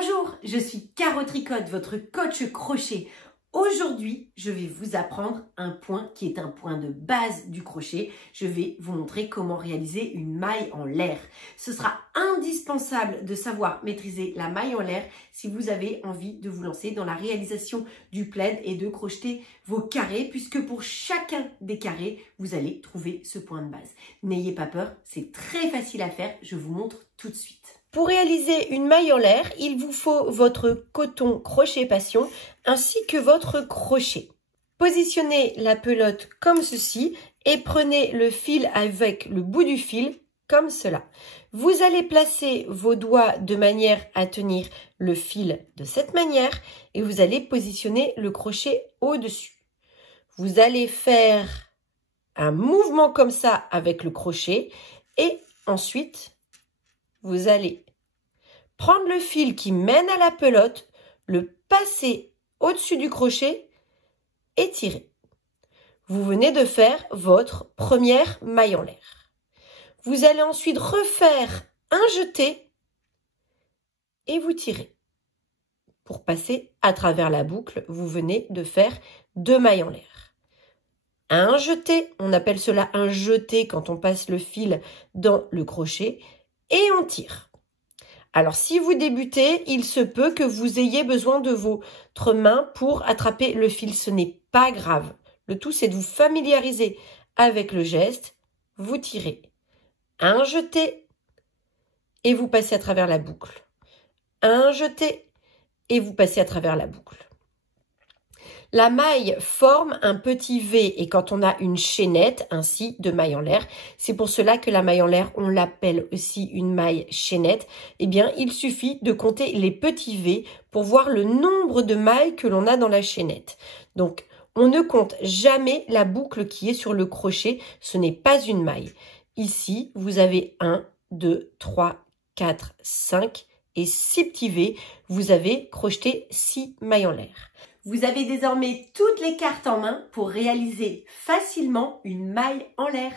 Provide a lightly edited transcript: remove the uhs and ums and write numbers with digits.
Bonjour, je suis Caro Tricotte, votre coach crochet. Aujourd'hui, je vais vous apprendre un point qui est un point de base du crochet. Je vais vous montrer comment réaliser une maille en l'air. Ce sera indispensable de savoir maîtriser la maille en l'air si vous avez envie de vous lancer dans la réalisation du plaid et de crocheter vos carrés, puisque pour chacun des carrés, vous allez trouver ce point de base. N'ayez pas peur, c'est très facile à faire, je vous montre tout de suite. Pour réaliser une maille en l'air, il vous faut votre coton crochet passion ainsi que votre crochet. Positionnez la pelote comme ceci et prenez le fil avec le bout du fil comme cela. Vous allez placer vos doigts de manière à tenir le fil de cette manière et vous allez positionner le crochet au-dessus. Vous allez faire un mouvement comme ça avec le crochet et ensuite vous allez prendre le fil qui mène à la pelote, le passer au-dessus du crochet et tirer. Vous venez de faire votre première maille en l'air. Vous allez ensuite refaire un jeté et vous tirez. Pour passer à travers la boucle, vous venez de faire 2 mailles en l'air. Un jeté, on appelle cela un jeté quand on passe le fil dans le crochet et on tire. Alors, si vous débutez, il se peut que vous ayez besoin de votre main pour attraper le fil. Ce n'est pas grave. Le tout, c'est de vous familiariser avec le geste. Vous tirez. Un jeté et vous passez à travers la boucle. Un jeté et vous passez à travers la boucle. La maille forme un petit V et quand on a une chaînette ainsi de maille en l'air, c'est pour cela que la maille en l'air, on l'appelle aussi une maille chaînette. Eh bien, il suffit de compter les petits V pour voir le nombre de mailles que l'on a dans la chaînette. Donc, on ne compte jamais la boucle qui est sur le crochet, ce n'est pas une maille. Ici, vous avez 1, 2, 3, 4, 5 et 6 petits V. Vous avez crocheté 6 mailles en l'air. Vous avez désormais toutes les cartes en main pour réaliser facilement une maille en l'air.